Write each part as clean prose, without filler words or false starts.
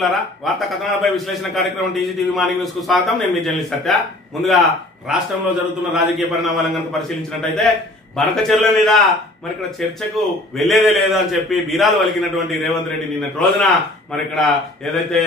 మిత్రులారా, వార్తా కథనాలపై విశ్లేషణ కార్యక్రమం టీజీటీవీ మార్నింగ్ న్యూస్ కు స్వాగతం. నేను మీ జర్నలిస్ట్ సత్య. ముందుగా రాష్ట్రంలో జరుగుతున్న రాజకీయ పరిణామాలను కనుక పరిశీలించినట్టయితే బనకచెర్ల మీద మరి ఇక్కడ చర్చకు వెళ్లేదే లేదు అని చెప్పి బీరాలు వలికినటువంటి రేవంత్ రెడ్డి నిన్నటి రోజున మరి ఇక్కడ ఏదైతే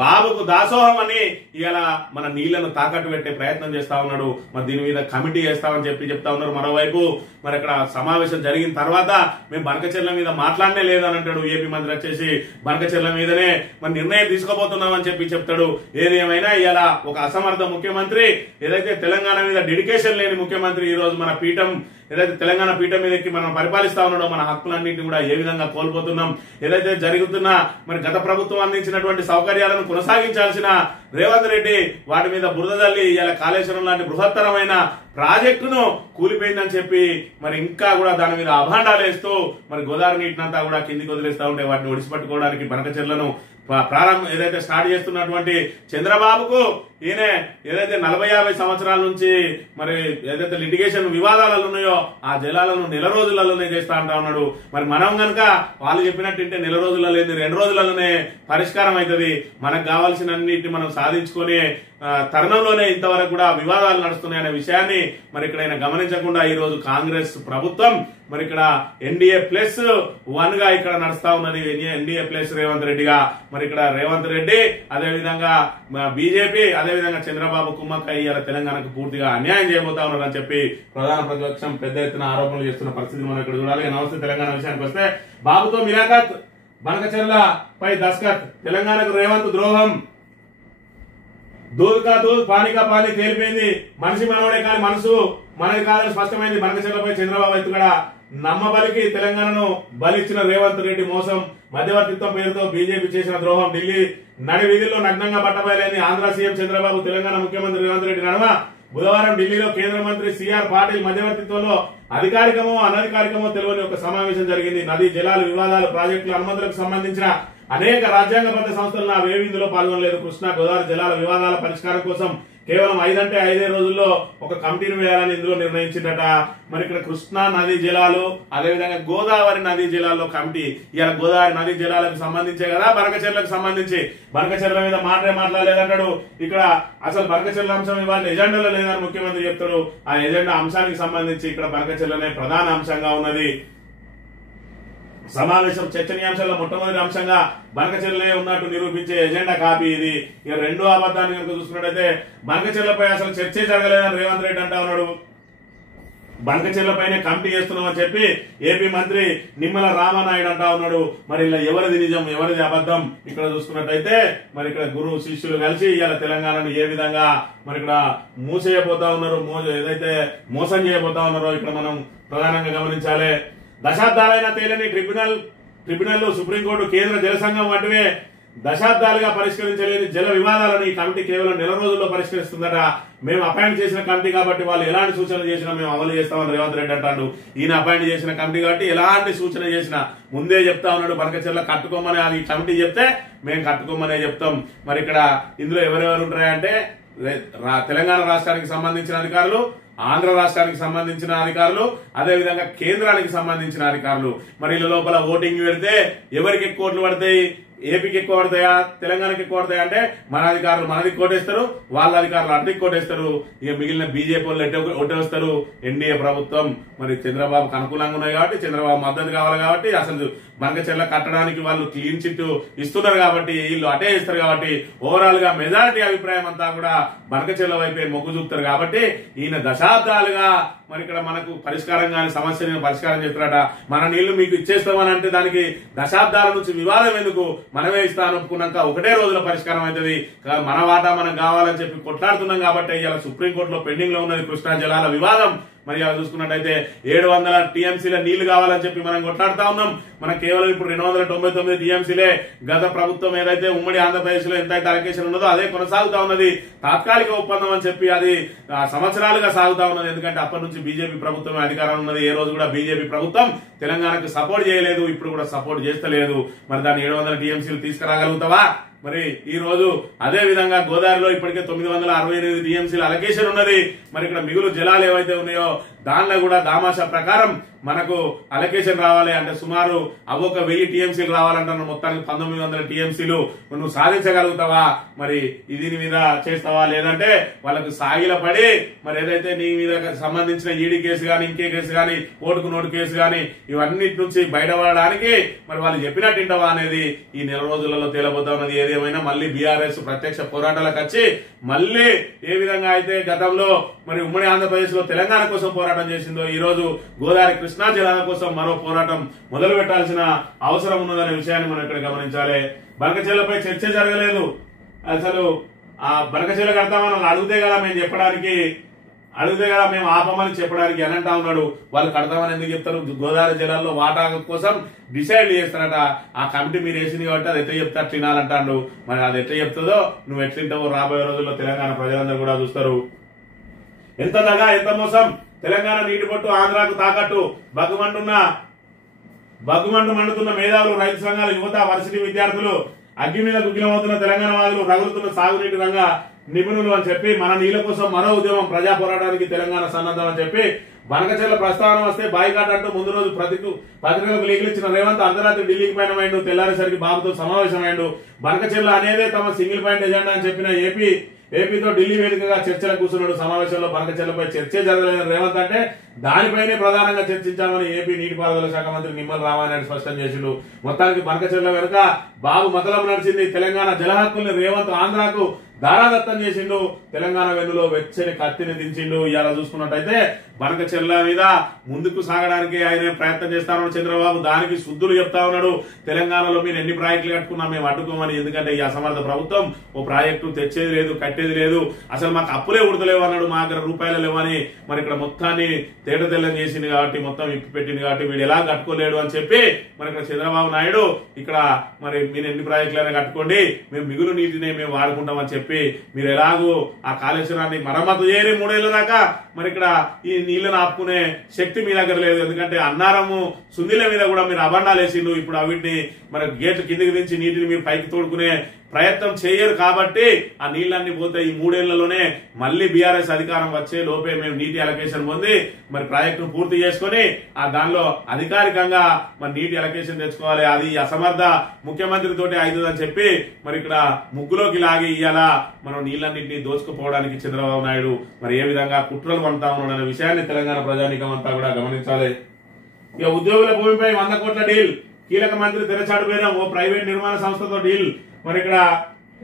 బాబుకు దాసోహం అని ఇలా మన నీళ్లను తాకట్టు పెట్టే ప్రయత్నం చేస్తా ఉన్నాడు. మరి దీని మీద కమిటీ చేస్తామని చెప్తా ఉన్నారు. మరోవైపు మరి ఇక్కడ సమావేశం జరిగిన తర్వాత మేము బనకచెర్ల మీద మాట్లాడనే లేదు అని అంటాడు. ఏపీ మంత్రి వచ్చేసి బనకచెర్ల మీదనే మరి నిర్ణయం తీసుకోబోతున్నామని చెప్తాడు. ఏది ఏమైనా ఇలా ఒక అసమర్థ ముఖ్యమంత్రి, ఏదైతే తెలంగాణ మీద డెడికేషన్ లేని ముఖ్యమంత్రి ఈ రోజు మన పీఠం ఏదైతే తెలంగాణ పీఠం మీద ఎక్కి మనం పరిపాలిస్తా ఉన్నాడో మన హక్కులన్నింటినీ కూడా ఏ విధంగా కోల్పోతున్నాం, ఏదైతే జరుగుతున్న మరి గత ప్రభుత్వం అందించినటువంటి సౌకర్యాలను కొనసాగించాల్సిన రేవంత్ రెడ్డి వాటి మీద బురద తల్లి ఇలా కాళేశ్వరం లాంటి బృహత్తరమైన ప్రాజెక్టును కూలిపోయిందని చెప్పి మరి ఇంకా కూడా దాని మీద అభాండాలు వేస్తూ మరి గోదావరి నీటినంతా కూడా కిందికి వదిలేస్తా ఉంటే వాటిని ఒడిసిపట్టుకోవడానికి బనకచెర్లను ప్రారంభం ఏదైతే స్టార్ట్ చేస్తున్నటువంటి చంద్రబాబుకు ఈయన ఏదైతే 40-50 సంవత్సరాల నుంచి మరి ఏదైతే లిటిగేషన్ వివాదాలు ఉన్నాయో ఆ జలాలను నెల రోజులలోనే చేస్తా అంటా ఉన్నాడు. మరి మనం గనక వాళ్ళు చెప్పినట్టుంటే నెల రోజులలో లేదు 2 రోజులలోనే పరిష్కారం అవుతుంది. మనకు కావాల్సిన అన్నింటినీ మనం సాధించుకునే తరుణంలోనే ఇంతవరకు కూడా వివాదాలు నడుస్తున్నాయనే విషయాన్ని మరి ఇక్కడ ఆయన గమనించకుండా ఈ రోజు కాంగ్రెస్ ప్రభుత్వం మరి ఇక్కడ NDA+1 గా ఇక్కడ నడుస్తా ఉన్నది. NDA+ రేవంత్ రెడ్డిగా మరి ఇక్కడ రేవంత్ రెడ్డి అదేవిధంగా బీజేపీ అదేవిధంగా చంద్రబాబు కుమ్మక్క ఇవాళ తెలంగాణకు పూర్తిగా అన్యాయం చేయబోతా ఉన్నారు అని చెప్పి ప్రధాన ప్రతిపక్షం పెద్ద ఎత్తున ఆరోపణలు చేస్తున్న పరిస్థితి మనం ఇక్కడ చూడాలి. నమస్తే తెలంగాణ విషయానికి వస్తే బాబుతో మిలాఖత్, బనకచెర్ల పై దస్కత్, తెలంగాణకు రేవంత్ ద్రోహం, దూద్ కా దూద్ పానీ కా పానీ తేలిపోయింది, మనిషి మనవడే కానీ మనసు మనది కాదని స్పష్టమైంది. బనకచెర్లపై చంద్రబాబు ఎత్తుగడ, నమ్మబలికి తెలంగాణను బలిచ్చిన రేవంత్ రెడ్డి మోసం, మధ్యవర్తిత్వం పేరుతో బీజేపీ చేసిన ద్రోహం, ఢిల్లీ నడి వీధుల్లో నగ్నంగా పట్టబయలైంది. ఆంధ్ర సీఎం చంద్రబాబు తెలంగాణ ముఖ్యమంత్రి రేవంత్ రెడ్డి నడుమ బుధవారం ఢిల్లీలో కేంద్ర మంత్రి సిఆర్ పాటిల్ మధ్యవర్తిత్వంలో అధికారికమో అనధికారికమో తెలియని ఒక సమావేశం జరిగింది. నదీ జలాలు వివాదాలు, ప్రాజెక్టుల అనుమతులకు సంబంధించిన అనేక రాజ్యాంగబద్ధ సంస్థలు నావేవి ఇందులో పాల్గొనలేదు. కృష్ణా గోదావరి జలాల వివాదాల పరిష్కారం కోసం కేవలం 5 అంటే 5 రోజుల్లో ఒక కమిటీని వేయాలని ఇందులో నిర్ణయించిందట. మరి ఇక్కడ కృష్ణా నదీ జలాలు అదేవిధంగా గోదావరి నదీ జలాల్లో కమిటీ, ఇలా గోదావరి నదీ జలాలకు సంబంధించే కదా బనకచెర్లకు సంబంధించి, బనకచెర్ల మీద మాట్లాడలేదంటాడు. ఇక్కడ అసలు బనకచెర్ల అంశం ఇవాళ ఎజెండాలో లేదని ముఖ్యమంత్రి చెప్తాడు. ఆ ఎజెండా అంశానికి సంబంధించి ఇక్కడ బనకచెర్లనే ప్రధాన అంశంగా ఉన్నది. సమావేశం చర్చనీయాంశాల్లో మొట్టమొదటి అంశంగా బనకచెర్లే ఉన్నట్టు నిరూపించే ఎజెండా కాపీ ఇది. ఇక రెండో అబద్ధాన్ని కనుక చూసుకున్నట్టయితే బనకచెర్లపై అసలు చర్చే జరగలేదని రేవంత్ రెడ్డి అంటా ఉన్నాడు. బనకచెర్లపైనే కమిటీ చేస్తున్నామని చెప్పి ఏపీ మంత్రి నిమ్మల రామానాయుడు అంటా ఉన్నాడు. మరి ఇలా ఎవరిది నిజం ఎవరిది అబద్ధం ఇక్కడ చూసుకున్నట్టయితే మరి ఇక్కడ గురు శిష్యులు కలిసి ఇవాళ తెలంగాణను ఏ విధంగా మరి ఇక్కడ మూసేయబోతా ఉన్నారు, ఏదైతే మోసం చేయబోతా ఉన్నారో ఇక్కడ మనం ప్రధానంగా గమనించాలి. దశాబ్దాలైన తేలని ట్రిబ్యునల్ సుప్రీంకోర్టు కేంద్ర జల సంఘం వంటివే దశాబ్దాలుగా పరిష్కరించలేని జల వివాదాలను ఈ కమిటీ కేవలం 4 రోజుల్లో పరిష్కరిస్తుందట. మేము అపాయింట్ చేసిన కమిటీ కాబట్టి వాళ్ళు ఎలాంటి సూచనలు చేసినా మేము అమలు చేస్తామని రేవంత్ రెడ్డి అంటాడు. ఈయన అపాయింట్ చేసిన కమిటీ కాబట్టి ఎలాంటి సూచన చేసినా ముందే చెప్తా ఉన్నాడు. బనకచెర్ల కట్టుకోమని అది కమిటీ చెప్తే మేము కట్టుకోమనే చెప్తాం. మరి ఇక్కడ ఇందులో ఎవరెవరు ఉంటాయంటే తెలంగాణ రాష్ట్రానికి సంబంధించిన అధికారులు, ఆంధ్ర రాష్ట్రానికి సంబంధించిన అధికారులు, అదేవిధంగా కేంద్రానికి సంబంధించిన అధికారులు. మరి వీళ్ళ లోపల ఓటింగ్ పెడితే ఎవరికి ఎక్కువ ఓట్లు పడతాయి, ఏపీకి ఎక్కువ పడతాయా తెలంగాణకి ఎక్కువ పడతాయా అంటే మన అధికారులు మనదికి కోటేస్తారు, వాళ్ళ అధికారులు అటుకి కోటేస్తారు. ఇక మిగిలిన బీజేపీ వాళ్ళు ఒట్టేస్తారు. ఎన్డీఏ ప్రభుత్వం మరి చంద్రబాబుకు అనుకూలంగా ఉన్నాయి కాబట్టి, చంద్రబాబు మద్దతు కావాలి కాబట్టి, అసలు బనకచెర్ల కట్టడానికి వాళ్ళు క్లీన్ చిట్ ఇస్తున్నారు కాబట్టి వీళ్ళు అటే ఇస్తారు కాబట్టి ఓవరాల్ గా మెజారిటీ అభిప్రాయం అంతా కూడా బనకచెర్ల వైపే మొగ్గు చూపుతారు. కాబట్టి ఈయన దశాబ్దాలుగా మరి ఇక్కడ మనకు పరిష్కారం కాని సమస్యని పరిష్కారం చేస్తారట. మన నీళ్లు మీకు ఇచ్చేస్తామని అంటే దానికి దశాబ్దాల నుంచి వివాదం ఎందుకు, మనమే ఇస్తాను ఒప్పుకున్నాక ఒకటే రోజుల పరిష్కారం అవుతుంది. మన వాటా మనం కావాలని చెప్పి కొట్లాడుతున్నాం కాబట్టి ఇలా సుప్రీంకోర్టులో పెండింగ్ లో ఉన్నది కృష్ణా జలాల వివాదం. మరి అలా చూసుకున్నట్టయితే 700 టీఎంసీల నీళ్లు కావాలని చెప్పి మనం కొట్లాడుతా ఉన్నాం. మనం కేవలం ఇప్పుడు 299 టీఎంసీలే గత ప్రభుత్వం ఏదైతే ఉమ్మడి ఆంధ్రప్రదేశ్ లో ఎంతైతే అలొకేషన్ ఉన్నదో అదే కొనసాగుతా ఉన్నది. తాత్కాలిక ఒప్పందం అని చెప్పి అది సంవత్సరాలుగా సాగుతా ఉన్నది. ఎందుకంటే అప్పటి నుంచి బీజేపీ ప్రభుత్వమే అధికారం ఉన్నది. ఏ రోజు కూడా బీజేపీ ప్రభుత్వం తెలంగాణకు సపోర్ట్ చేయలేదు, ఇప్పుడు కూడా సపోర్ట్ చేస్తలేదు. మరి దాన్ని 700 టీఎంసీలు తీసుకురాగలుగుతావా? మరి ఈ రోజు అదే విధంగా గోదావరిలో ఇప్పటికే 968 టీఎంసీల అలొకేషన్ ఉన్నది. మరి ఇక్కడ మిగులు జలాలు ఏవైతే ఉన్నాయో దానిలో కూడా దామాషా ప్రకారం మనకు అలొకేషన్ రావాలి అంటే సుమారు అవొక 1000 టీఎంసీలు రావాలంటున్నాను. మొత్తానికి 1900 టీఎంసీలు నువ్వు సాధించగలుగుతావా? మరి దీని మీద చేస్తావా? లేదంటే వాళ్ళకు సాగిల పడి మరి ఏదైతే నీ మీద సంబంధించిన ఈడీ కేసు గాని ఇంకే కేసు గాని ఓటుకు నోటు కేసు గాని ఇవన్నిటి నుంచి బయటపడడానికి మరి వాళ్ళు చెప్పినట్టు వింటావా అనేది ఈ నెల రోజులలో తేలబోతా ఉన్నది. ఏదేమైనా మళ్ళీ బీఆర్ఎస్ ప్రత్యక్ష పోరాటాలకు వచ్చి మళ్ళీ ఏ విధంగా అయితే గతంలో మరి ఉమ్మడి ఆంధ్రప్రదేశ్ లో తెలంగాణ కోసం పోరాటం చేసిందో ఈ రోజు గోదావరి కృష్ణా జలాల కోసం మరో పోరాటం మొదలు పెట్టాల్సిన అవసరం ఉన్నదనే విషయాన్ని మనం ఇక్కడ గమనించాలి. బనకచెర్లపై చర్చ జరగలేదు. అసలు ఆ బనకచెర్ల కడతామని అడిగితే కదా మేము చెప్పడానికి, అడిగితే కదా మేము ఆపమని చెప్పడానికి అని అంటా ఉన్నాడు. వాళ్ళు కడతామని ఎందుకు చెప్తారు? గోదావరి జిల్లాలో వాటా కోసం డిసైడ్ చేస్తారట. ఆ కమిటీ మీరు వేసింది కాబట్టి అది ఎట్లా చెప్తారు తినాలంటాడు. మరి అది ఎట్లా చెప్తుందో నువ్వు ఎట్లింటావో రాబోయే రోజుల్లో తెలంగాణ ప్రజలందరూ కూడా చూస్తారు. ఎంత దగా ఎంత మోసం! తెలంగాణ నీటి పట్టు ఆంధ్రాకు తాకట్టు బగ్గుమంటూ మండుతున్న మేధావులు, రైతు సంఘాల యువత, వర్సిటీ విద్యార్థులు, అగ్గి మీద గుగ్గిలమవుతున్న తెలంగాణ వాదులు, రగులుతున్న సాగునీటి రంగ నిపుణులు అని చెప్పి మన నీళ్ల కోసం మరో ఉద్యమం ప్రజా పోరాటానికి తెలంగాణ సన్నద్ధం అని చెప్పి బనకచెర్ల ప్రస్తావన వస్తే బాయ్కాట్ అంటూ ముందు రోజు పత్రికలకు లీకులు ఇచ్చిన రేవంత్ అర్ధరాత్రి ఢిల్లీకి పయనమైండు. తెల్లారేసరికి బాబుతో సమావేశమైండు. బనకచెర్ల అనేదే తమ సింగిల్ పాయింట్ ఎజెండా అని చెప్పిన ఏపీతో ఢిల్లీ వేదికగా చర్చలు కూర్చున్నాడు. సమావేశంలో బనకచెర్లపై చర్చే జరగలేదు రేవంత్ అంటే దానిపైనే ప్రధానంగా చర్చించామని ఏపీ నీటిపారుదల శాఖ మంత్రి నిమ్మల రామానాయుడు స్పష్టం చేసిండు. మొత్తానికి బనకచెర్ల వెనుక బాబు మతలం నడిచింది. తెలంగాణ జల హక్కుల్ని రేవంత్ ఆంధ్రాకు దారాదత్తం చేసిండు. తెలంగాణ వెన్నులో వెచ్చని కత్తిని దించిండు. ఇలా చూసుకున్నట్టయితే బనకచెర్ల మీద ముందుకు సాగడానికి ఆయన ప్రయత్నం చేస్తా ఉన్నాడు చంద్రబాబు. దానికి శుద్ధులు చెప్తా ఉన్నాడు. తెలంగాణలో మీరు ఎన్ని ప్రాజెక్టులు కట్టుకున్నా మేము అడ్డుకోమని. ఎందుకంటే ఈ అసమర్థ ప్రభుత్వం ఓ ప్రాజెక్టు తెచ్చేది లేదు, కట్టేది లేదు, అసలు మాకు అప్పులే ఉడతలేవు అన్నాడు. మా దగ్గర రూపాయలు లేవని మరి ఇక్కడ మొత్తాన్ని తేట తెల్లం చేసింది కాబట్టి, మొత్తం ఇప్పి పెట్టింది కాబట్టి వీడు ఎలా కట్టుకోలేడు అని చెప్పి మరి ఇక్కడ చంద్రబాబు నాయుడు ఇక్కడ మరి మీరు ఎన్ని ప్రాజెక్టులైనా కట్టుకోండి, మేము మిగులు నీటిని మేము వాడుకుంటామని చెప్పి మీరు ఎలాగూ ఆ కాళేశ్వరాన్ని మరమ్మతు చేయని 3 ఏళ్ల దాకా మరి ఇక్కడ ఈ నీళ్లను ఆపుకునే శక్తి మీ దగ్గర లేదు. ఎందుకంటే అన్నారము సుందిల మీద కూడా మీరు అబండాలు వేసిండు. ఇప్పుడు అవిటిని మరి గేట్లు కిందికి దించి నీటిని మీరు పైకి తోడుకునే ప్రయత్నం చేయరు కాబట్టి ఆ నీళ్లన్నీ పోతే ఈ 3 ఏళ్లలోనే మళ్ళీ బీఆర్ఎస్ అధికారం వచ్చే లోపే మేము నీటి అలొకేషన్ పొంది మరి ప్రాజెక్టును పూర్తి చేసుకుని ఆ దానిలో అధికారికంగా మరి నీటి అలొకేషన్ తెచ్చుకోవాలి. అది అసమర్థ ముఖ్యమంత్రితోటి అవుతుందని చెప్పి మరి ఇక్కడ ముగ్గులోకి లాగి ఇయ్యాల మనం నీళ్లన్నింటినీ దోచుకుపోవడానికి చంద్రబాబు నాయుడు మరి ఏ విధంగా కుట్రలు పండుతా ఉన్నాడనే విషయాన్ని తెలంగాణ ప్రజానీకం అంతా కూడా గమనించాలి. ఇక ఉద్యోగుల భూమిపై 100 కోట్ల డీల్, కీలక మంత్రి తెరచాటు పోయిన ఓ ప్రైవేట్ నిర్మాణ సంస్థతో డీల్. మరి ఇక్కడ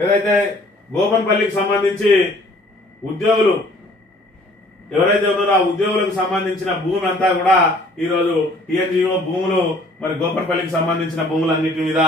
ఏదైతే గోపన్పల్లికి సంబంధించి ఉద్యోగులు ఎవరైతే ఉన్నారో ఆ ఉద్యోగులకు సంబంధించిన భూమి అంతా కూడా ఈ రోజు టీఎన్జీఓ భూములు మరి గోపన్పల్లికి సంబంధించిన భూములన్నిటి మీద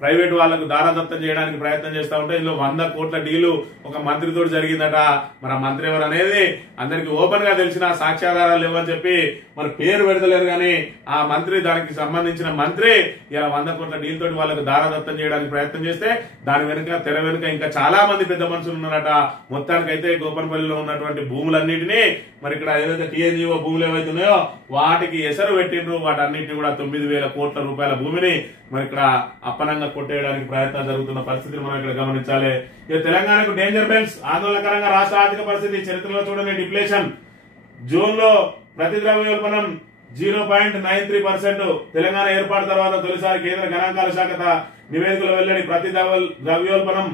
ప్రైవేటు వాళ్లకు దారాదత్తం చేయడానికి ప్రయత్నం చేస్తా ఉంటే ఇందులో 100 కోట్ల డీలు ఒక మంత్రితో జరిగిందట. మరి ఆ మంత్రి ఎవరు అనేది అందరికి ఓపెన్ గా తెలిసిన సాక్ష్యాధారాలు లేవని చెప్పి మరి పేరు పెడతలేరు కానీ ఆ మంత్రి దానికి సంబంధించిన మంత్రి ఇలా 100 కోట్ల డీల్ తోటి వాళ్ళకు దారాదత్తం చేయడానికి ప్రయత్నం చేస్తే దాని వెనుక తెర వెనుక ఇంకా చాలా మంది పెద్ద మనుషులు ఉన్నారట. మొత్తానికైతే గోపన్పల్లిలో ఉన్నటువంటి భూములన్నిటినీ మరి ఇక్కడ ఏదైతే టీఎన్జీఓ భూములు ఏవైతే ఉన్నాయో వాటికి ఎసరు పెట్టిండ్రు. వాటన్నిటిని కూడా 9,000 కోట్ల రూపాయల భూమిని మరి ఇక్కడ అప్పనంగా కొట్టేయడానికి ప్రయత్నం జరుగుతున్న పరిస్థితిని మనం ఇక్కడ గమనించాలి. ఇక తెలంగాణకు డేంజర్ బెల్స్, ఆందోళనకరంగా రాష్ట్ర ఆర్థిక పరిస్థితి, చరిత్రలో చూడని డిఫ్లేషన్. జూన్ లో ప్రతి ద్రవ్యోల్బణం 0.93%. తెలంగాణ ఏర్పాటు తర్వాత తొలిసారి కేంద్ర గణాంకాల శాఖ నివేదికలు వెల్లడి. ప్రతి ద్రవ్యోల్బణం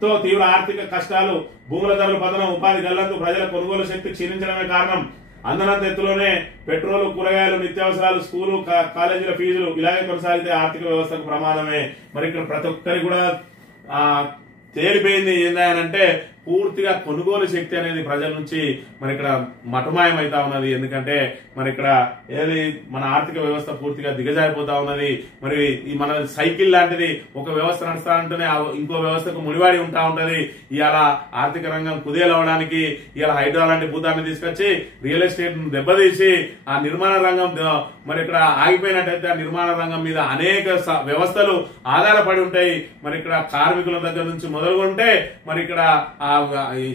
తో తీవ్ర ఆర్థిక కష్టాలు, భూముల ధరలు పతనం, ఉపాధి గల్లంతు, ప్రజల కొనుగోలు శక్తి క్షీణించడమే కారణం. అందనంత ఎత్తులోనే పెట్రోల్, కూరగాయలు, నిత్యావసరాలు, స్కూలు కాలేజీల ఫీజులు ఇలాగే కొనసాగితే ఆర్థిక వ్యవస్థకు ప్రమాదమే. మరి ఇక్కడ ప్రతి ఒక్కరికి కూడా తేలిపోయింది ఏందంటే పూర్తిగా కొనుగోలు శక్తి అనేది ప్రజల నుంచి మరి ఇక్కడ మటుమాయం అవుతా ఉన్నది. ఎందుకంటే మరి ఇక్కడ ఏది మన ఆర్థిక వ్యవస్థ పూర్తిగా దిగజారిపోతా ఉన్నది. మరి ఈ మన సైకిల్ లాంటిది ఒక వ్యవస్థ నడుస్తా ఉంటేనే ఇంకో వ్యవస్థకు ముడివాడి ఉంటా ఉంటది. ఇవాళ ఆర్థిక రంగం కుదేలవడానికి ఇవాళ హైడ్రా లాంటి భూతాన్ని తీసుకొచ్చి రియల్ ఎస్టేట్ ను దెబ్బతీసి ఆ నిర్మాణ రంగం మరి ఇక్కడ ఆగిపోయినట్టయితే ఆ నిర్మాణ రంగం మీద అనేక వ్యవస్థలు ఆధారపడి ఉంటాయి. మరి ఇక్కడ కార్మికుల దగ్గర నుంచి మొదలుకుంటే మరి ఇక్కడ ఆ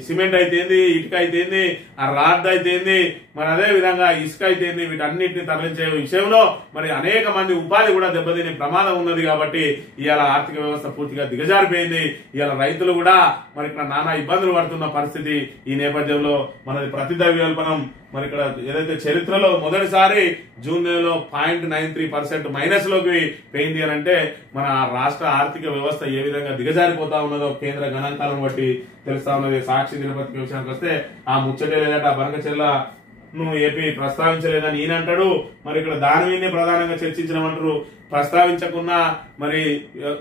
సిమెంట్ అయితేంది, ఇటుక అయితేంది, ఆ రాడ్ అయితేంది, మరి అదే విధంగా ఇసుక అయితేంది, వీటన్నిటిని తరలించే విషయంలో మరి అనేక మంది ఉపాధి కూడా దెబ్బతినే ప్రమాదం ఉన్నది. కాబట్టి ఇవాళ ఆర్థిక వ్యవస్థ పూర్తిగా దిగజారిపోయింది. ఇవాళ రైతులు కూడా మరి ఇక్కడ నానా ఇబ్బందులు పడుతున్న పరిస్థితి. ఈ నేపథ్యంలో మనది ప్రతి ద్రవ్యోల్బణం మరి ఇక్కడ ఏదైతే చరిత్రలో మొదటిసారి జూన్ నెలలో 0.93% మైనస్ లోకి పోయింది అని అంటే మన రాష్ట్ర ఆర్థిక వ్యవస్థ ఏ విధంగా దిగజారిపోతా ఉన్నదో కేంద్ర గణాంకాలను బట్టి తెలుస్తా ఉన్నది. సాక్షి దినపత్రిక విషయానికి వస్తే ఆ ముచ్చటే లేదట, బనకచెర్ల ఏపీ ప్రస్తావించలేదని ఈయన అంటాడు. మరి ఇక్కడ దాని మీదనే ప్రధానంగా చర్చించమంటారు. ప్రస్తావించకున్నా మరి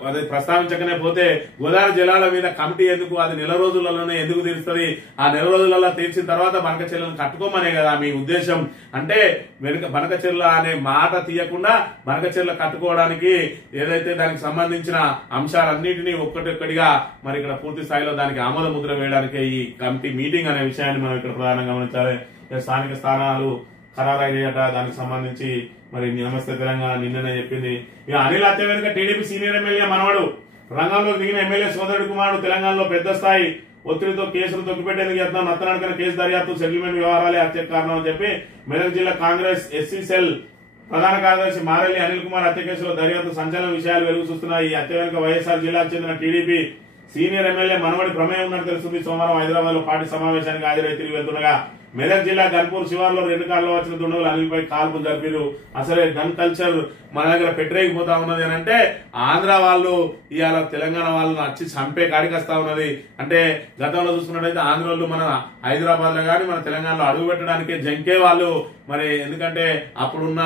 అదే ప్రస్తావించకనే పోతే గోదావరి జలాల మీద కమిటీ ఎందుకు, అది నెల రోజులలోనే ఎందుకు తీరుస్తుంది? ఆ నెల రోజులలో తీర్చిన తర్వాత బనకచెర్లను కట్టుకోమనే కదా మీ ఉద్దేశం. అంటే బనకచెర్ల అనే మాట తీయకుండా బనకచెర్ల కట్టుకోవడానికి ఏదైతే దానికి సంబంధించిన అంశాలన్నింటినీ ఒక్కటొక్కడిగా మరి ఇక్కడ పూర్తి స్థాయిలో దానికి ఆమోద ముద్ర వేయడానికి ఈ కమిటీ మీటింగ్ అనే విషయాన్ని మనం ఇక్కడ ప్రధానంగా గమనించాలి. స్థానిక స్థానాలు ఖరారైనట, దానికి సంబంధించి మరి నమస్తే తెలంగాణ నిన్ననే చెప్పింది. ఇక అనిల్ హత్య వెనుక టీడీపీ సీనియర్ ఎమ్మెల్యే మనవడు, రంగంలోకి దిగిన ఎమ్మెల్యే సోదరుడు కుమారుడు తెలంగాణలో పెద్ద స్థాయి ఒత్తిడితో కేసులు తొక్కిపెట్టేందుకు యత్నం, నత్తనడకన కేసు దర్యాప్తు, సెటిల్మెంట్ వ్యవహారాలే హత్యకు కారణం అని చెప్పి మెదక్ జిల్లా కాంగ్రెస్ ఎస్సీ సెల్ ప్రధాన కార్యదర్శి మారెల్లి అనిల్ కుమార్ హత్య కేసులో దర్యాప్తు సంచలన విషయాలు వెలుగు చూస్తున్నాయి. ఈ హత్య వెనుక వైఎస్ఆర్ జిల్లాకు చెందిన టీడీపీ సీనియర్ ఎమ్మెల్యే మనవడి ప్రమేయం ఉన్నట్టు తెలుస్తుంది. సోమవారం హైదరాబాద్ లో పార్టీ సమావేశానికి హాజరై తిరిగి వెళ్తుండగా మెదక్ జిల్లా గన్పూర్ శివార్లో 2 కార్లో వచ్చిన దుండగులు అనిల్పై కాల్పులు జరిపారు. అసలే గన్ కల్చర్ మన దగ్గర పెట్టరేగిపోతా ఉన్నది అని అంటే ఆంధ్ర వాళ్ళు ఇవాళ తెలంగాణ వాళ్ళని వచ్చి చంపే కాడికి వస్తా ఉన్నది. అంటే గతంలో చూసుకున్నట్టయితే ఆంధ్ర వాళ్ళు మన హైదరాబాద్ లో గానీ మన తెలంగాణలో అడుగు పెట్టడానికే జంకే వాళ్ళు. మరి ఎందుకంటే అప్పుడున్న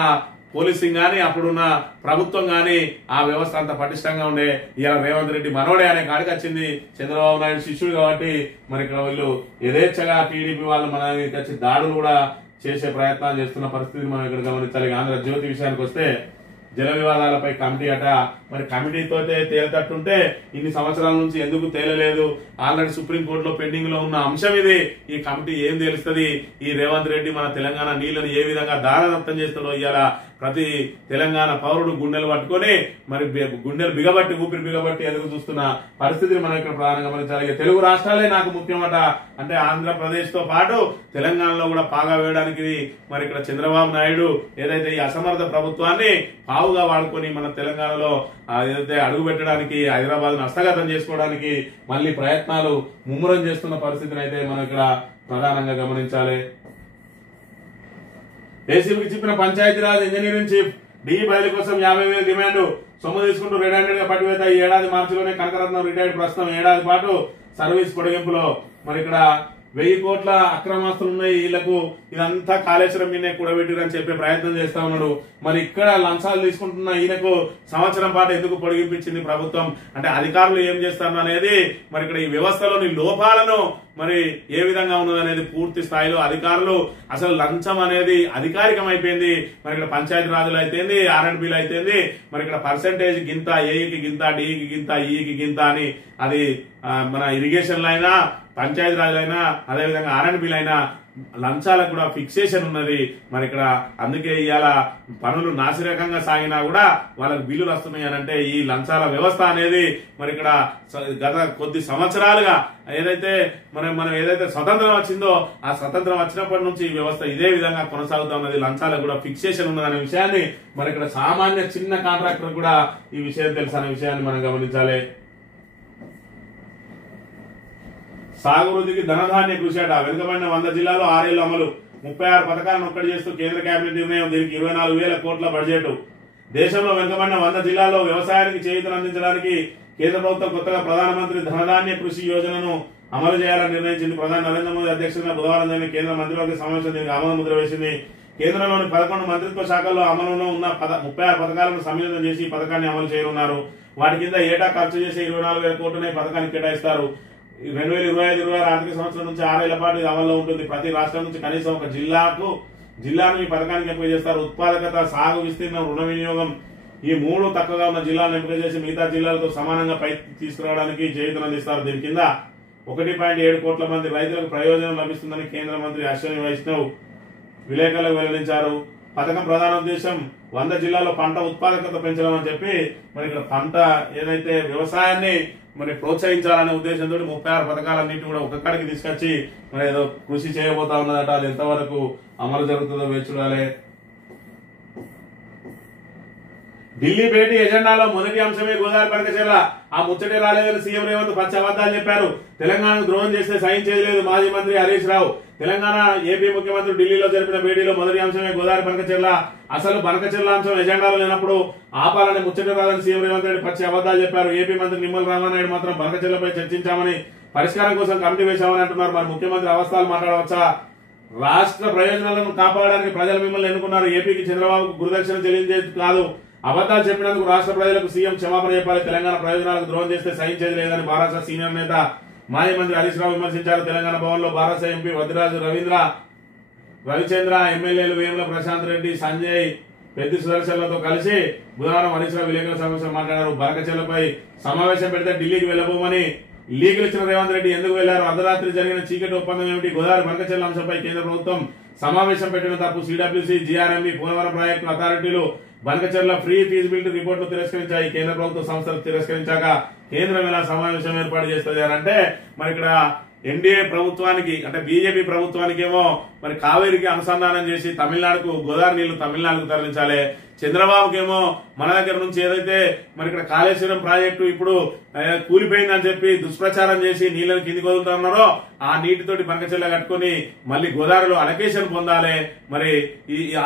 పోలీసింగ్ గానీ అప్పుడున్న ప్రభుత్వం గానీ ఆ వ్యవస్థ అంత పటిష్టంగా ఉండే. ఇవాళ రేవంత్ రెడ్డి మనోడే అనే కాడికి వచ్చింది. చంద్రబాబు నాయుడు శిష్యుడు కాబట్టి మరి ఇక్కడ వీళ్ళు యథేచ్ఛగా టీడీపీ వాళ్ళు మన వచ్చి దాడులు కూడా చేసే ప్రయత్నాలు చేస్తున్న పరిస్థితిని మనం ఇక్కడ గమనించాలి. ఆంధ్రజ్యోతి విషయానికి వస్తే జల వివాదాలపై కమిటీ అట, మరి కమిటీతో తేలతట్టుంటే ఇన్ని సంవత్సరాల నుంచి ఎందుకు తేలలేదు? ఆల్రెడీ సుప్రీంకోర్టులో పెండింగ్ లో ఉన్న అంశం ఇది. ఈ కమిటీ ఏం తెలుస్తుంది? ఈ రేవంత్ రెడ్డి మన తెలంగాణ నీళ్లను ఏ విధంగా దారాదత్తం చేస్తాడో ఇవాళ ప్రతి తెలంగాణ పౌరుడు గుండెలు పట్టుకొని మరి గుండెలు బిగబట్టి ఊపిరి బిగబట్టి ఎదురు చూస్తున్న పరిస్థితిని మనం ఇక్కడ ప్రధానంగా గమనించాలి. తెలుగు రాష్ట్రాలే నాకు ముఖ్యమట. అంటే ఆంధ్రప్రదేశ్ తో పాటు తెలంగాణలో కూడా పాగా వేయడానికి మరి ఇక్కడ చంద్రబాబు నాయుడు ఏదైతే ఈ అసమర్థ ప్రభుత్వాన్ని పావుగా వాడుకొని మన తెలంగాణలో ఏదైతే అడుగు పెట్టడానికి హైదరాబాద్ ను హస్తగతం చేసుకోవడానికి మళ్లీ ప్రయత్నాలు ముమ్మరం చేస్తున్న పరిస్థితిని అయితే మనం ఇక్కడ ప్రధానంగా గమనించాలి. ఏసీబీకి చెప్పిన పంచాయతీరాజ్ ఇంజనీరింగ్ చీఫ్ డిఈ బదిలీ కోసం 50,000 డిమాండ్, సొమ్ము తీసుకుంటూ రెడ్ హ్యాండెడ్ గా పట్టివేత. ఈ ఏడాది మార్చిలోనే కనకరత్నం రిటైర్డ్, ప్రస్తుతం ఏడాది పాటు సర్వీస్ పొడిగింపులో. మరి ఇక్కడ 1000 కోట్ల అక్రమాస్తులు ఉన్నాయి వీళ్లకు, ఇదంతా కాళేశ్వరం మీదే కూడబెట్టిరని చెప్పే ప్రయత్నం చేస్తా ఉన్నాడు. మరి ఇక్కడ లంచాలు తీసుకుంటున్న ఈయనకు సంవత్సరం పాటు ఎందుకు పొడిగింపించింది ప్రభుత్వం? అంటే అధికారులు ఏం చేస్తారు అనేది మరి ఇక్కడ ఈ వ్యవస్థలోని లోపాలను మరి ఏ విధంగా ఉన్నదనేది పూర్తి స్థాయిలో అధికారులు అసలు లంచం అనేది అధికారికం అయిపోయింది. మరి ఇక్కడ పంచాయతీ రాజులు అయితేంది, ఆర్ఎండ్బీలు అయితేంది, మరి ఇక్కడ పర్సెంటేజ్ గింత, ఏఈకి గింత, డిఈకి గింత, ఈఈకి గింత అని అది మన ఇరిగేషన్లు అయినా పంచాయతీ రాజులైనా అదేవిధంగా ఆర్ఎండ్బీలైనా లంచాలకు కూడా ఫిక్సేషన్ ఉన్నది. మరి ఇక్కడ అందుకే ఇవాళ పనులు నాసిరకంగా సాగినా కూడా వాళ్ళకి బిల్లులు వస్తున్నాయి అని అంటే ఈ లంచాల వ్యవస్థ అనేది మరి ఇక్కడ గత కొద్ది సంవత్సరాలుగా ఏదైతే మనం ఏదైతే స్వతంత్రం వచ్చిందో ఆ స్వతంత్రం వచ్చినప్పటి నుంచి ఈ వ్యవస్థ ఇదే విధంగా కొనసాగుతా ఉన్నది. లంచాలకు కూడా ఫిక్సేషన్ ఉన్నదనే విషయాన్ని మరి ఇక్కడ సామాన్య చిన్న కాంట్రాక్టర్ కూడా ఈ విషయం తెలుసు అనే విషయాన్ని మనం గమనించాలి. సాగువృద్ధికి ధనధాన్య కృషి అట, వెనుకబడిన 100 జిల్లాలో 6 ఏళ్ల అమలు, 36 పథకాలను ఒక్కటి చేస్తూ కేంద్ర కేబినెట్ నిర్ణయం. దీనికి 24,000 కోట్ల బడ్జెట్. దేశంలో వెనుకబడిన 100 జిల్లాల్లో వ్యవసాయానికి చేయూతను అందించడానికి కేంద్ర ప్రభుత్వం కొత్తగా ప్రధానమంత్రి ధనధాన్య కృషి యోజనను అమలు చేయాలని నిర్ణయించింది. ప్రధాని నరేంద్ర మోదీ అధ్యక్షతన బుధవారం జరిగిన కేంద్ర మంత్రివర్గ సమావేశం దీనికి ఆమోద ముద్ర వేసింది. కేంద్రంలోని 11 మంత్రిత్వ శాఖల్లో అమలులో ఉన్న 36 పథకాలను సమ్మిళితం చేసి ఈ పథకాన్ని అమలు చేయనున్నారు. వాటి కింద ఏటా ఖర్చు చేసే 24,000 కోట్లను ఈ పథకానికి కేటాయిస్తారు. 2025-26 ఆర్థిక సంవత్సరం నుంచి 6 ఏళ్ల పాటు ఇది అమల్లో ఉంటుంది. ప్రతి రాష్ట్రం నుంచి కనీసం ఒక జిల్లాను ఈ పథకానికి ఎంపిక చేస్తారు. ఉత్పాదకత, సాగు విస్తీర్ణం, రుణ వినియోగం ఈ 3 తక్కువగా ఉన్న జిల్లాలను ఎంపిక చేసి మిగతా జిల్లాలతో సమానంగా పైకి తీసుకురావడానికి చేయూతను అందిస్తారు. దీని కింద 1.7 కోట్ల మంది రైతులకు ప్రయోజనం లభిస్తుందని కేంద్ర మంత్రి అశ్విని వైష్ణవ్ విలేకరులకు వెల్లడించారు. పథకం ప్రధాన ఉద్దేశం 100 జిల్లాల్లో పంట ఉత్పాదకత పెంచడం అని చెప్పి మరి ఇక్కడ పంట ఏదైతే వ్యవసాయాన్ని మరి ప్రోత్సహించాలనే ఉద్దేశంతో 36 పథకాలన్నింటినీ కూడా ఒక్కడికి తీసుకొచ్చి మరి ఏదో కృషి చేయబోతా ఉన్నదట. అది ఎంతవరకు అమలు జరుగుతుందో వేచి చూడాలి. ఢిల్లీ భేటీ ఎజెండాలో మొదటి అంశమే గోదావరి బనకచెర్ల. ఆ ముచ్చటే రాలేదని సీఎం రేవంత్ పచ్చి అబద్దాలు చెప్పారు. తెలంగాణకు ద్రోహం చేస్తే సహించేది లేదు మాజీ మంత్రి హరీష్ రావు. తెలంగాణ ఏపీ ముఖ్యమంత్రి ఢిల్లీలో జరిపిన భేటీలో మొదటి అంశమే గోదావరి బనకచెర్ల. అసలు బనకచెర్ల అంశం ఎజెండాలో లేనప్పుడు ఆపాలని ముచ్చట రాదని సీఎం రేవంత్ రెడ్డి పచ్చి అబద్దాలు చెప్పారు. ఏపీ మంత్రి నిమ్మల రామానాయుడు మాత్రం బనకచెర్లపై చర్చించామని, పరిష్కారం కోసం కమిటీ వేశామని అంటున్నారు. మరి ముఖ్యమంత్రి అవస్థలు మాట్లాడవచ్చా? రాష్ట్ర ప్రయోజనాలను కాపాడడానికి ప్రజలు మిమ్మల్ని ఎన్నుకున్నారు. ఏపీకి చంద్రబాబుకు గురుదక్షిణ చెల్లించేది కాదు. అబద్దాలు చెప్పినందుకు రాష్ట్ర ప్రజలకు సీఎం క్షమాపణ చెప్పాలి. తెలంగాణ ప్రయోజనాలకు ద్రోహం చేస్తే సహించేది లేదని భారత సీనియర్ నేత మాజీ మంత్రి హరీష్ రావు విమర్శించారు. తెలంగాణ భవన్ లో భారత ఎంపీ వద్దిరాజు రవిచంద్ర, ఎమ్మెల్యేలు వేముల ప్రశాంత్ రెడ్డి, సంజయ్, పెద్ది సుదర్శన్లతో కలిసి బుధవారం హరీష్ రావు విలేకరుల సమావేశంలో మాట్లాడారు. బనకచెర్లపై సమావేశం పెడితే ఢిల్లీకి వెళ్లబోమని లీకులు ఇచ్చిన రేవంత్ రెడ్డి ఎందుకు వెళ్లారు? అర్ధరాత్రి జరిగిన చీకటి ఒప్పందం ఏమిటి? గోదావరి బనకచెర్ల అంశంపై కేంద్ర ప్రభుత్వం సమావేశం పెట్టిన తప్పు. సిడబ్ల్యూసీ, జీఆర్ఎంబీ, పోలవరం ప్రాజెక్టు అథారిటీలు బనకచెర్ల ఫ్రీ ఫీజిబిలిటీ రిపోర్టును తిరస్కరించాయి. కేంద్ర ప్రభుత్వ సంస్థలు తిరస్కరించాక కేంద్రం ఎలా సమావేశం ఏర్పాటు చేస్తుంది అని అంటే, మరి ఇక్కడ ఎన్డీఏ ప్రభుత్వానికి అంటే బీజేపీ ప్రభుత్వానికి ఏమో మరి కావేరికి అనుసంధానం చేసి తమిళనాడుకు గోదావరి నీళ్లు తమిళనాడుకు తరలించాలి. చంద్రబాబుకేమో మన దగ్గర నుంచి ఏదైతే మరి ఇక్కడ కాళేశ్వరం ప్రాజెక్టు ఇప్పుడు కూలిపోయిందని చెప్పి దుష్ప్రచారం చేసి నీళ్లను కిందికి వదులుతున్నారో ఆ నీటితోటి బనకచెర్ల కట్టుకుని మళ్ళీ గోదావరిలో అలొకేషన్ పొందాలి. మరి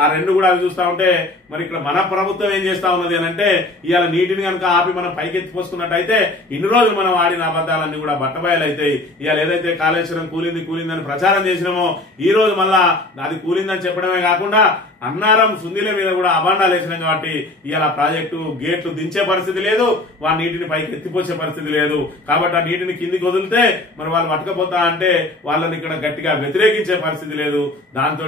ఆ రెండు కూడా అవి చూస్తా ఉంటే మరి ఇక్కడ మన ప్రభుత్వం ఏం చేస్తా ఉన్నది అని అంటే, ఇవాళ నీటిని కనుక ఆపి మనం పైకెత్తిపోసుకున్నట్టయితే ఇన్ని రోజులు మనం ఆడిన అబద్దాలన్నీ కూడా బట్టబయలైతాయి. ఇవాళ ఏదైతే కాళేశ్వరం కూలిందని ప్రచారం చేసినామో ఈ రోజు మళ్ళా అది కూలిందని చెప్పడమే కాకుండా అన్నారం సుందిల మీద కూడా అబాండాలు వేసినాం. కాబట్టి ఇవాళ ప్రాజెక్టు గేట్లు దించే పరిస్థితి లేదు, వాళ్ళ నీటిని పైకి ఎత్తిపోసే పరిస్థితి లేదు. కాబట్టి ఆ నీటిని కిందికి వదిలితే మరి వాళ్ళు పట్టుకపోతా అంటే వాళ్ళని ఇక్కడ గట్టిగా వ్యతిరేకించే పరిస్థితి లేదు. దాంతో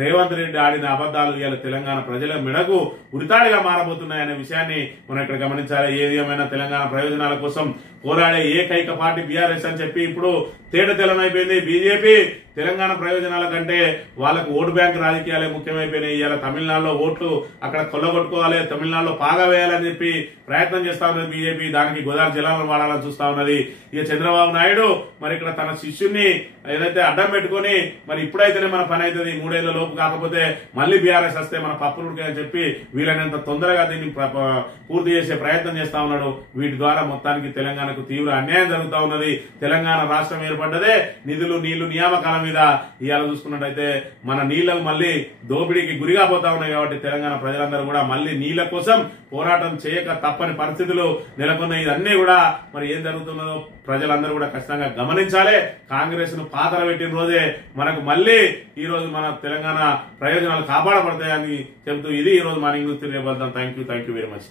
రేవంత్ రెడ్డి ఆడిన అబద్దాలు ఇవాళ తెలంగాణ ప్రజల మెడకు ఉరితాడిగా మారబోతున్నాయనే విషయాన్ని మనం ఇక్కడ గమనించాలి. ఏది ఏమైనా తెలంగాణ ప్రయోజనాల కోసం పోరాడే ఏకైక పార్టీ బీఆర్ఎస్ అని చెప్పి ఇప్పుడు తేటతెల్లమైపోయింది. బీజేపీ తెలంగాణ ప్రయోజనాల కంటే వాళ్ళకు ఓటు బ్యాంక్ రాజకీయాలే ముఖ్యమైపోయినాయి. ఇవాళ తమిళనాడులో ఓట్లు అక్కడ కొల్లగొట్టుకోవాలి, తమిళనాడులో పాగా వేయాలని చెప్పి ప్రయత్నం చేస్తా ఉన్నది బీజేపీ. దానికి గోదావరి జలాలను వాడాలని చూస్తా ఉన్నది. ఇక చంద్రబాబు నాయుడు మరి ఇక్కడ తన శిష్యుని ఏదైతే అడ్డం పెట్టుకుని మరి ఇప్పుడైతేనే మన పని అవుతుంది, 3 ఏళ్ల లోపు కాకపోతే మళ్ళీ బీఆర్ఎస్ వస్తే మన పప్పులు ఉడికాయని చెప్పి వీళ్ళనంత తొందరగా దీన్ని పూర్తి చేసే ప్రయత్నం చేస్తా ఉన్నాడు. వీటి ద్వారా మొత్తానికి తెలంగాణకు తీవ్ర అన్యాయం జరుగుతా ఉన్నది. తెలంగాణ రాష్ట్రం ఏర్పడ్డదే నిధులు నీళ్లు నియామకాల మీద. ఇవాళ చూసుకున్నట్టయితే మన నీళ్లకు మళ్ళీ దోపిడీకి గురిగా పోతా ఉన్నాయి. కాబట్టి తెలంగాణ ప్రజలందరూ కూడా మళ్ళీ నీళ్ల కోసం పోరాటం చేయక తప్పని పరిస్థితులు నెలకొన్నాయి. ఇవన్నీ కూడా మరి ఏం జరుగుతున్నదో ప్రజలందరూ కూడా ఖచ్చితంగా గమనించాలి. కాంగ్రెస్ ను పాతర పెట్టిన రోజే మనకు మళ్ళీ ఈ రోజు మన తెలంగాణ ప్రయోజనాలు కాపాడబడతాయని చెబుతూ ఇది ఈ రోజు morning news. Thank you very much.